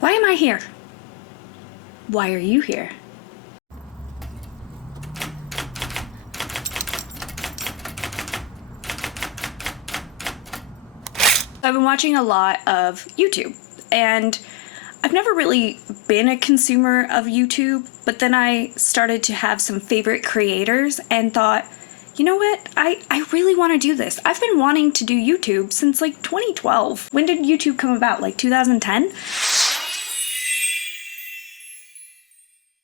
Why am I here? Why are you here? I've been watching a lot of YouTube, and I've never really been a consumer of YouTube, but then I started to have some favorite creators and thought, you know what? I really want to do this. I've been wanting to do YouTube since like 2012. When did YouTube come about? Like 2010?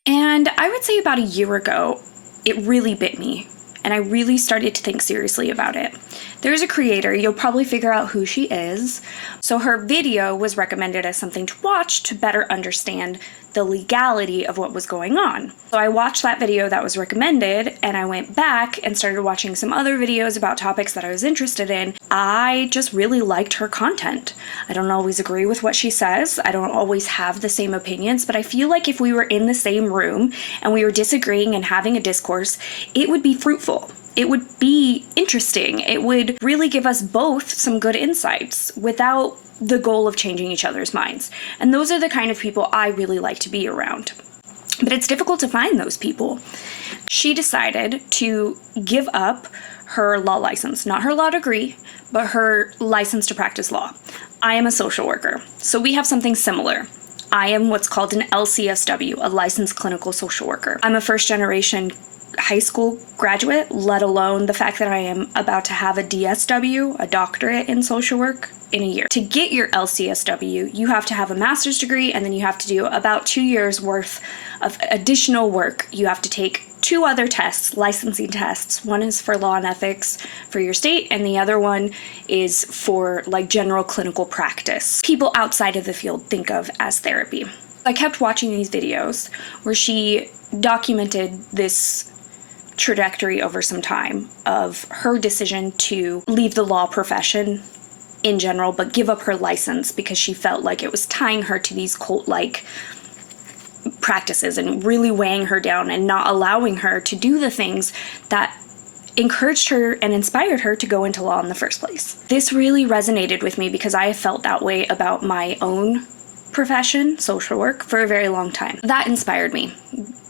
And I would say about a year ago, it really bit me, and I really started to think seriously about it. There's a creator, you'll probably figure out who she is. So her video was recommended as something to watch to better understand the legality of what was going on. So I watched that video that was recommended, and I went back and started watching some other videos about topics that I was interested in. I just really liked her content. I don't always agree with what she says. I don't always have the same opinions, but I feel like if we were in the same room and we were disagreeing and having a discourse, it would be fruitful. It would be interesting. It would really give us both some good insights without the goal of changing each other's minds. And those are the kind of people I really like to be around. But it's difficult to find those people. She decided to give up her law license, not her law degree, but her license to practice law. I am a social worker, so we have something similar. I am what's called an LCSW, a licensed clinical social worker. I'm a first-generation high school graduate, let alone the fact that I am about to have a DSW, a doctorate in social work, in a year. To get your LCSW, you have to have a master's degree, and then you have to do about 2 years worth of additional work. You have to take 2 other tests, licensing tests. One is for law and ethics for your state, and the other one is for like general clinical practice. People outside of the field think of as therapy. I kept watching these videos where she documented this trajectory over some time of her decision to leave the law profession in general, but give up her license because she felt like it was tying her to these cult-like practices and really weighing her down and not allowing her to do the things that encouraged her and inspired her to go into law in the first place. This really resonated with me because I have felt that way about my own profession, social work, for a very long time. That inspired me.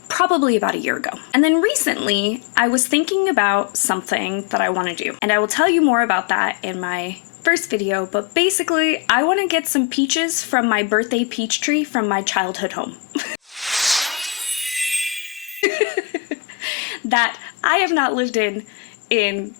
Probably about a year ago. And then recently, I was thinking about something that I want to do. And I will tell you more about that in my first video, but basically, I want to get some peaches from my birthday peach tree from my childhood home. That I have not lived in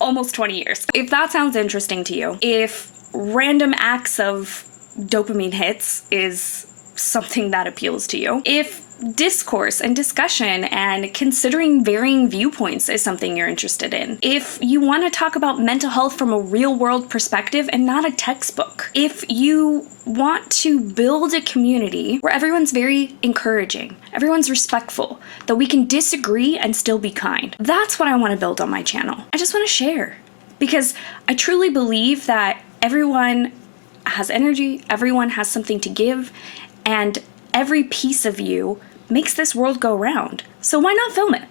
almost 20 years. If that sounds interesting to you, if random acts of dopamine hits is something that appeals to you, if discourse and discussion and considering varying viewpoints is something you're interested in, if you want to talk about mental health from a real world perspective and not a textbook, if you want to build a community where everyone's very encouraging, everyone's respectful, that we can disagree and still be kind, that's what I want to build on my channel. I just want to share, because I truly believe that everyone has energy, everyone has something to give, and every piece of you makes this world go round. So why not film it?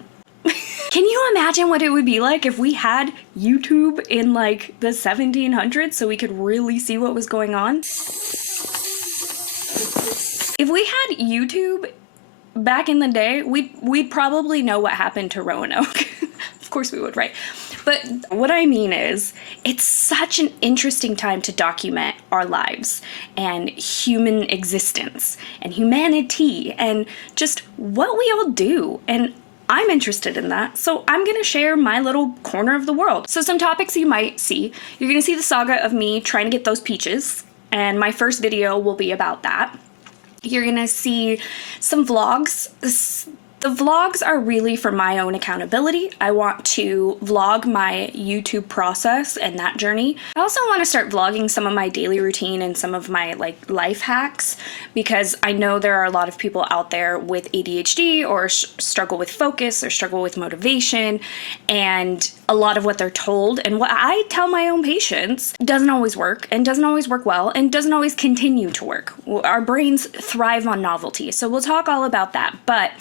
Can you imagine what it would be like if we had YouTube in like the 1700s so we could really see what was going on? If we had YouTube back in the day, we'd probably know what happened to Roanoke. Of course we would, right? But what I mean is, it's such an interesting time to document our lives and human existence and humanity and just what we all do. And I'm interested in that, so I'm gonna share my little corner of the world. So some topics you might see, you're gonna see the saga of me trying to get those peaches, and my first video will be about that. You're gonna see some vlogs. The vlogs are really for my own accountability. I want to vlog my YouTube process and that journey. I also want to start vlogging some of my daily routine and some of my like life hacks, because I know there are a lot of people out there with ADHD or struggle with focus or struggle with motivation, and a lot of what they're told and what I tell my own patients doesn't always work, and doesn't always work well, and doesn't always continue to work. Our brains thrive on novelty, so we'll talk all about that, but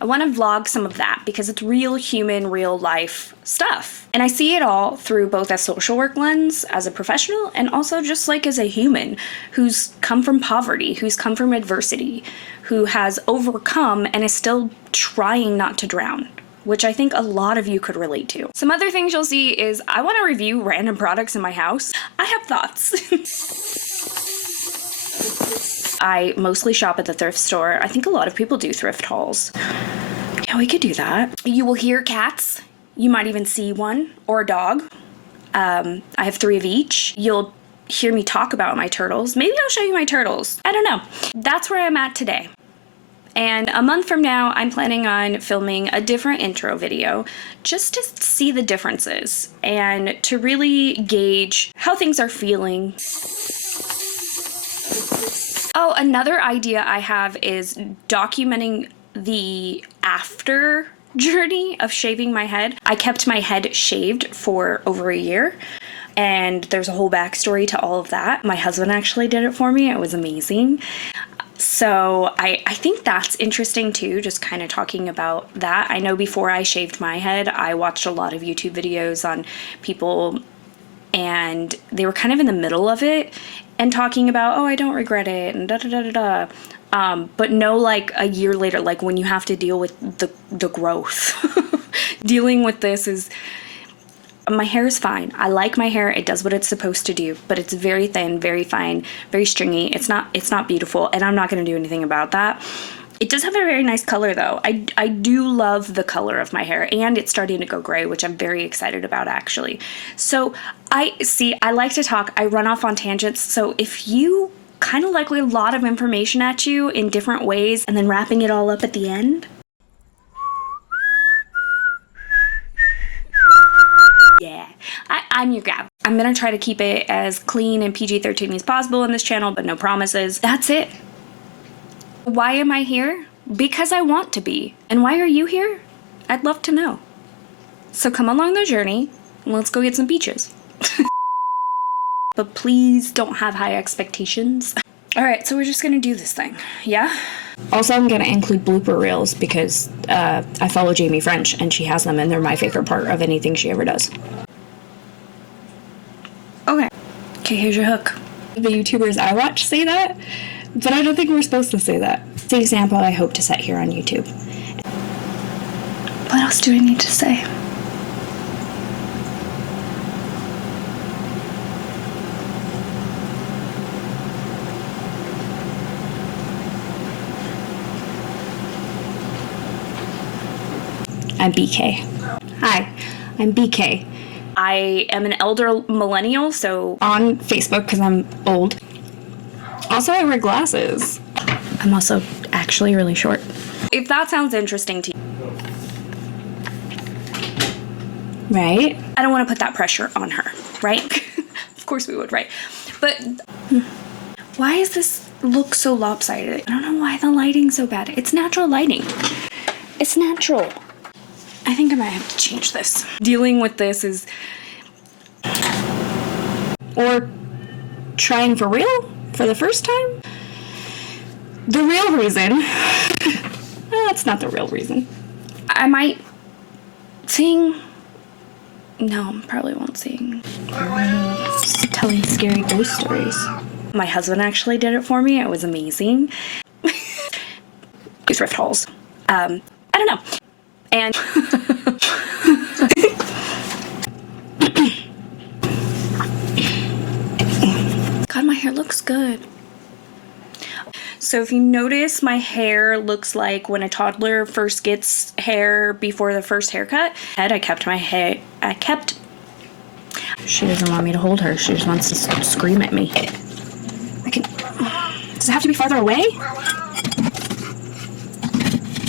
I want to vlog some of that because it's real human, real life stuff. And I see it all through both a social work lens as a professional and also just like as a human who's come from poverty, who's come from adversity, who has overcome and is still trying not to drown, which I think a lot of you could relate to. Some other things you'll see is I want to review random products in my house. I have thoughts. I mostly shop at the thrift store. I think a lot of people do thrift hauls. Yeah, we could do that. You will hear cats. You might even see one or a dog. I have 3 of each. You'll hear me talk about my turtles. Maybe I'll show you my turtles. I don't know. That's where I'm at today. And a month from now, I'm planning on filming a different intro video just to see the differences and to really gauge how things are feeling. Oh, another idea I have is documenting the after journey of shaving my head. I kept my head shaved for over a year, and there's a whole backstory to all of that. My husband actually did it for me. It was amazing. So I think that's interesting too, just kind of talking about that. I know before I shaved my head, I watched a lot of YouTube videos on people and they were kind of in the middle of it and talking about, oh, I don't regret it and da da da da da. But no, like a year later, like when you have to deal with the growth, dealing with this is, my hair is fine. I like my hair. It does what it's supposed to do, but it's very thin, very fine, very stringy. It's not beautiful, and I'm not going to do anything about that. It does have a very nice color though. I do love the color of my hair, and it's starting to go gray, which I'm very excited about actually. So I like to talk. I run off on tangents. So if you kind of like a lot of information at you in different ways and then wrapping it all up at the end, yeah, I'm your gal. I'm gonna try to keep it as clean and PG-13 as possible in this channel, but no promises. That's it. Why am I here? Because I want to be. And why are you here? I'd love to know. So come along the journey and let's go get some peaches. But please don't have high expectations. All right, so we're just gonna do this thing, yeah? Also, I'm gonna include blooper reels because I follow Jamie French and she has them and they're my favorite part of anything she ever does. Okay, here's your hook. The YouTubers I watch say that, but I don't think we're supposed to say that. It's the example I hope to set here on YouTube. What else do I need to say? I'm BKay. Hi, I'm BKay. I am an elder millennial, so on Facebook because I'm old. Also, I wear glasses. I'm also actually really short. If that sounds interesting to you, right? I don't want to put that pressure on her, right? Of course we would, right? But why does this look so lopsided? I don't know why the lighting's so bad. It's natural lighting. It's natural. I think I might have to change this. Dealing with this is... Or trying for real for the first time? The real reason. That's not the real reason. I might sing. No, probably won't sing. Telling scary ghost stories. My husband actually did it for me. It was amazing. These thrift hauls. I don't know. And God, my hair looks good. So if you notice, my hair looks like when a toddler first gets hair before the first haircut. I kept my hair. She doesn't want me to hold her. She just wants to scream at me. Does it have to be farther away?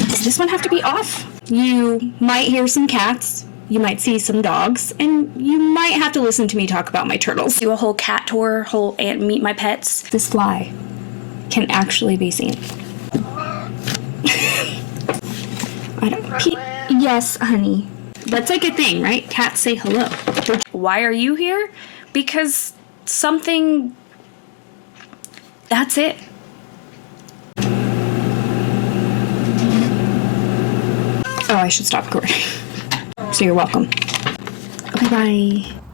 Does this one have to be off? You might hear some cats, you might see some dogs, and you might have to listen to me talk about my turtles. Do a whole cat tour, and meet my pets. This fly can actually be seen. Yes, honey. That's like a thing, right? Cats say hello. Why are you here? Because something... That's it. Oh, I should stop recording. So you're welcome. Bye.